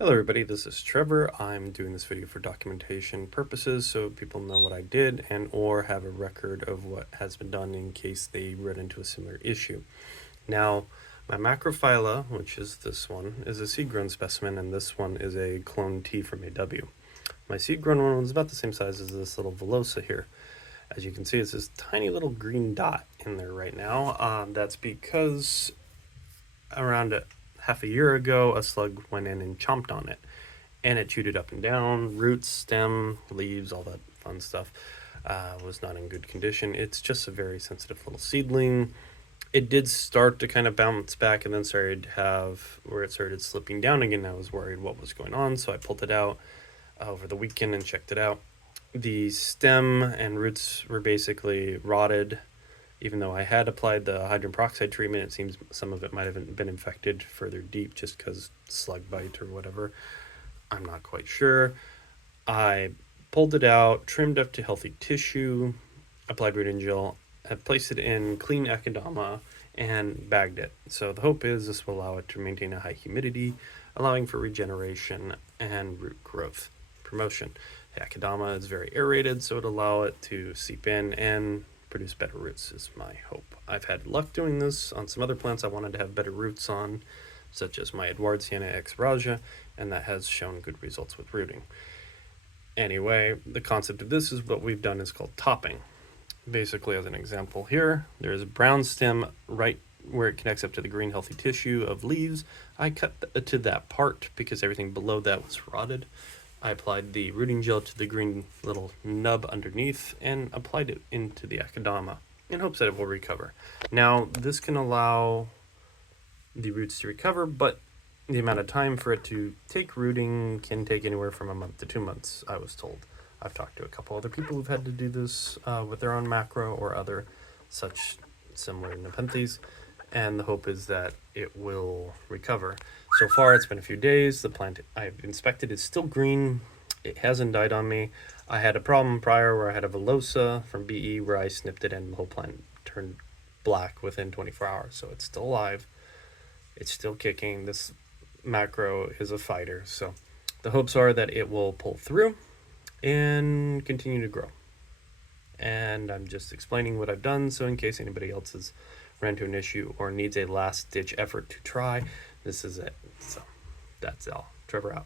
Hello everybody, this is Trevor. I'm doing this video for documentation purposes so people know what I did and or have a record of what has been done in case they run into a similar issue. Now, my Macrophylla, which is this one, is a seed-grown specimen, and this one is a clone T from AW. My seed-grown one was about the same size as this little Velosa here. As you can see, it's this tiny little green dot in there right now. That's because around half a year ago, a slug went in and chomped on it, and it chewed it up and down. Roots, stem, leaves, all that fun stuff was not in good condition. It's just a very sensitive little seedling. It did start to kind of bounce back and then started to have where it started slipping down again. I was worried what was going on, so I pulled it out over the weekend and checked it out. The stem and roots were basically rotted. Even though I had applied the hydrogen peroxide treatment, it seems some of it might have been infected further deep just because slug bite or whatever. I'm not quite sure. I pulled it out, trimmed up to healthy tissue, applied Rooting Gel, have placed it in clean Akadama, and bagged it. So the hope is this will allow it to maintain a high humidity, allowing for regeneration and root growth promotion. The Akadama is very aerated, so it'll allow it to seep in and produce better roots is my hope. I've had luck doing this on some other plants I wanted to have better roots on, such as my Edwardsiana ex Raja, and that has shown good results with rooting. Anyway, the concept of this is what we've done is called topping. Basically, as an example here, there's a brown stem right where it connects up to the green healthy tissue of leaves. I cut to that part because everything below that was rotted. I applied the rooting gel to the green little nub underneath and applied it into the Akadama in hopes that it will recover. Now, this can allow the roots to recover, but the amount of time for it to take rooting can take anywhere from a month to 2 months, I was told. I've talked to a couple other people who've had to do this with their own macro or other such similar Nepenthes, and the hope is that it will recover. So far, it's been a few days. The plant I've inspected is still green. It hasn't died on me. I had a problem prior where I had a Velosa from BE where I snipped it and the whole plant turned black within 24 hours. So it's still alive. It's still kicking. This macro is a fighter. So the hopes are that it will pull through and continue to grow. And I'm just explaining what I've done, so in case anybody else has run into an issue or needs a last-ditch effort to try, this is it. So that's all. Trevor out.